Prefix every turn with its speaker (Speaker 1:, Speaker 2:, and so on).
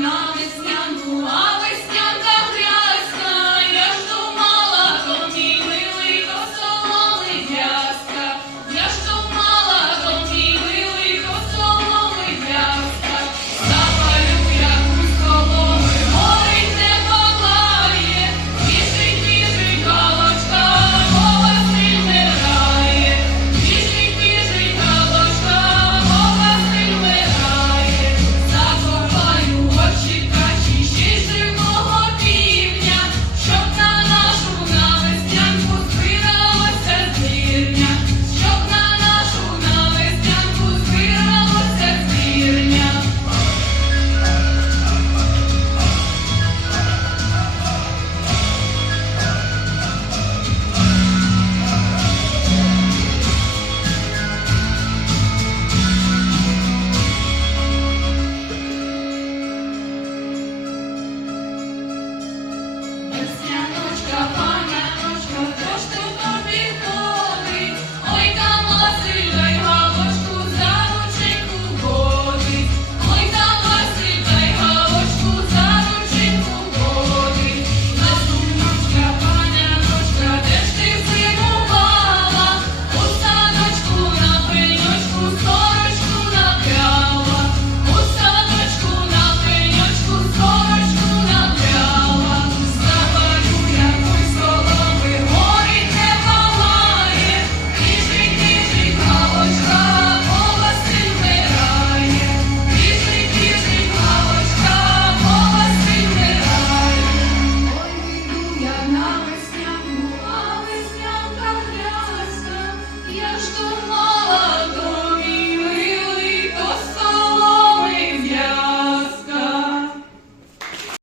Speaker 1: на весняну.